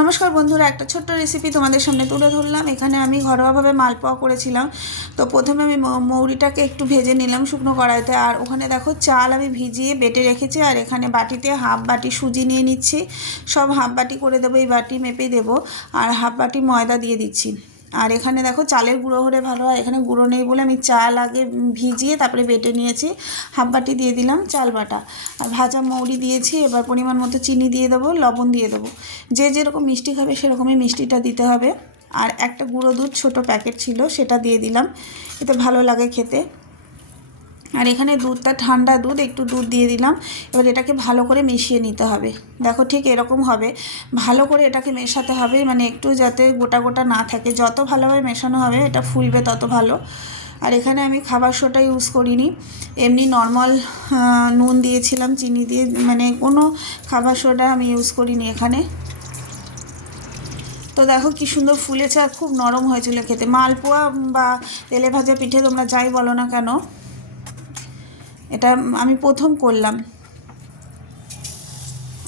নমস্কার বন্ধুরা, একটা ছোট্ট রেসিপি তোমাদের সামনে তুলে ধরলাম। এখানে আমি ঘরোয়াভাবে মালপোয়া করেছিলাম। তো প্রথমে আমি মৌরিটাকে একটু ভেজে নিলাম শুকনো কড়াইতে। আর ওখানে দেখো চাল আমি ভিজিয়ে বেটে রেখেছি, আর এখানে বাটিতে হাফ বাটি সুজি নিয়ে নিচ্ছি। সব হাফ বাটি করে দেবো, এই বাটি মেপে দেবো। আর হাফ বাটি ময়দা দিয়ে দিচ্ছি। আর এখানে দেখো চালের গুঁড়ো হলে ভালো হয়। এখানে গুঁড়ো নেই বলে আমি চাল আগে ভিজিয়ে তারপরে বেটে নিয়েছি। হাফ বাটি দিয়ে দিলাম চাল বাটা। আর ভাজা মৌরি দিয়েছি, এবার পরিমাণ মতো চিনি দিয়ে দেবো, লবণ দিয়ে দেবো। যে যেরকম মিষ্টি খাবে সেরকমই মিষ্টিটা দিতে হবে। আর একটা গুঁড়ো দুধ ছোট প্যাকেট ছিল, সেটা দিয়ে দিলাম। এতে ভালো লাগে খেতে। আর এখানে দুধটা, ঠান্ডা দুধ, একটু দুধ দিয়ে দিলাম। এবার এটাকে ভালো করে মিশিয়ে নিতে হবে। দেখো ঠিক এরকম হবে। ভালো করে এটাকে মেশাতে হবে মানে একটু যাতে গোটা গোটা না থাকে। যত ভালোভাবে মেশানো হবে, এটা ফুলবে তত ভালো। আর এখানে আমি খাবার সোটা ইউজ করিনি। এমনি নর্মাল নুন দিয়েছিলাম, চিনি দিয়ে মানে কোনো খাবার সোডা আমি ইউজ করিনি এখানে। তো দেখো কি সুন্দর ফুলেছে আর খুব নরম হয়েছিল খেতে। মালপোয়া বা তেলে ভাজা পিঠে তোমরা যাই বলো না কেন এটা আমি প্রথম করলাম।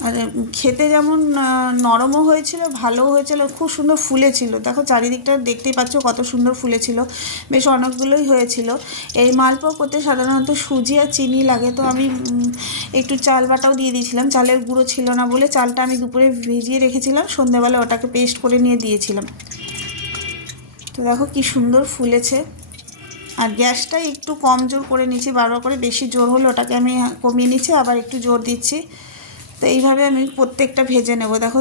আর খেতে যেমন নরমও হয়েছিল, ভালোও হয়েছিল, খুব সুন্দর ফুলেছিল। দেখো চারিদিকটা দেখতেই পাচ্ছ কত সুন্দর ফুলেছিল, বেশ অনেকগুলোই হয়েছিল। এই মালপোয়া করতে সাধারণত সুজি আর চিনি লাগে, তো আমি একটু চাল বাটাও দিয়ে দিয়েছিলাম। চালের গুঁড়ো ছিল না বলে চালটা আমি দুপুরে ভিজিয়ে রেখেছিলাম সন্ধ্যেবেলা ওটাকে পেস্ট করে নিয়ে দিয়েছিলাম। তো দেখো কি সুন্দর ফুলেছে। আর গ্যাসটা একটু কম জোর করে নিচ্ছি বারবার করে। বেশি জোর হলে ওটাকে আমি কমিয়ে নিচ্ছি, আবার একটু জোর দিচ্ছি। তো এইভাবে আমি প্রত্যেকটা ভেজে নেব। দেখো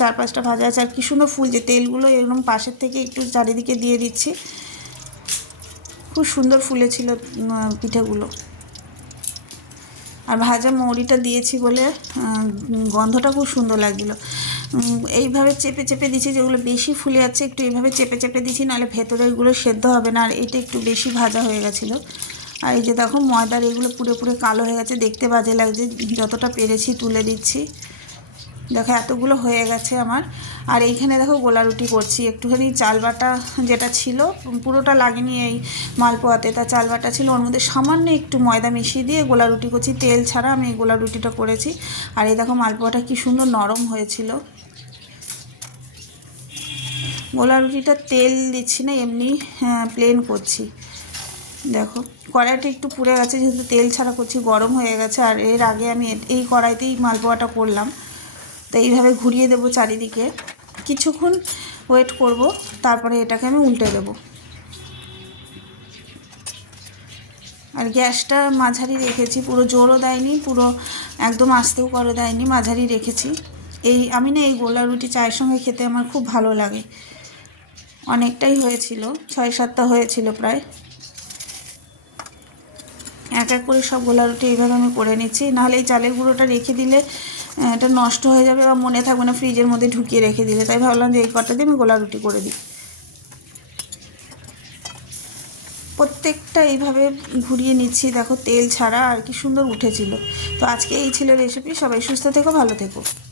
চার পাঁচটা ভাজা আছে। আর কি সুন্দর ফুল যে তেলগুলো এরকম পাশের থেকে একটু চারিদিকে দিয়ে দিচ্ছি। খুব সুন্দর ফুলেছিল পিঠেগুলো। আর ভাজা মৌরিটা দিয়েছি বলে গন্ধটা খুব সুন্দর লাগছিল এইভাবে চেপে চেপে দিচ্ছি যেগুলো বেশি ফুলে যাচ্ছে, একটু এইভাবে চেপে চেপে দিচ্ছি নাহলে ভেতরে ওইগুলো সেদ্ধ হবে না, আর এটা একটু বেশি ভাজা হয়ে গেছিল। আর এই যে দেখো ময়দার এগুলো পুরো পুরো কালো হয়ে গেছে, দেখতে বাজে লাগছে, যতটা পেরেছি তুলে দিচ্ছি। দেখো, এতগুলো হয়ে গেছে আমার। আর এইখানে দেখো গোলা রুটি করছি। একটুখানি চাল বাটা যেটা ছিল, পুরোটা লাগেনি এই মালপোয়াতে। তা চাল বাটা ছিল, ওর মধ্যে সামান্য একটু ময়দা মিশিয়ে দিয়ে গোলা রুটি করছি। তেল ছাড়া আমি এই গোলা রুটিটা করেছি। আর এই দেখো মালপোয়াটা কি সুন্দর নরম হয়েছিল। গোলা রুটিটা তেল দিচ্ছি না, এমনি প্লেন করছি। দেখো, কড়াইটা একটু পুড়ে গেছে, যেহেতু তেল ছাড়া করছি, গরম হয়ে গেছে। আর এর আগে আমি এই কড়াইতেই মালপোয়াটা করলাম। তো এইভাবে ঘুরিয়ে দেবো চারিদিকে। কিছুক্ষণ ওয়েট করব, তারপরে এটাকে আমি উল্টে দেবো। আর গ্যাসটা মাঝারি রেখেছি, পুরো জোরও দেয়নি, পুরো একদম আস্তেও করে দেয়নি, মাঝারি রেখেছি। এই, আমি না এই গোলা রুটি চায়ের সঙ্গে খেতে আমার খুব ভালো লাগে। অনেকটাই হয়েছিল, ছয় সাতটা হয়েছিল প্রায়। এক করে সব গোলা রুটি এইভাবে আমি করে নিচ্ছি। নাহলে এই চালের গুঁড়োটা রেখে দিলে এটা নষ্ট হয়ে যাবে বা মনে থাকবে না, ফ্রিজের মধ্যে ঢুকিয়ে রেখে দিলে। তাই ভাবলাম যে এই কটা দিয়ে আমি গোলা রুটি করে দিই। প্রত্যেকটা এইভাবে ঘুরিয়ে নিচ্ছি। দেখো তেল ছাড়া আর কি সুন্দর উঠেছিল। তো আজকে এই ছিল রেসিপি। সবাই সুস্থ থেকো, ভালো থেকো।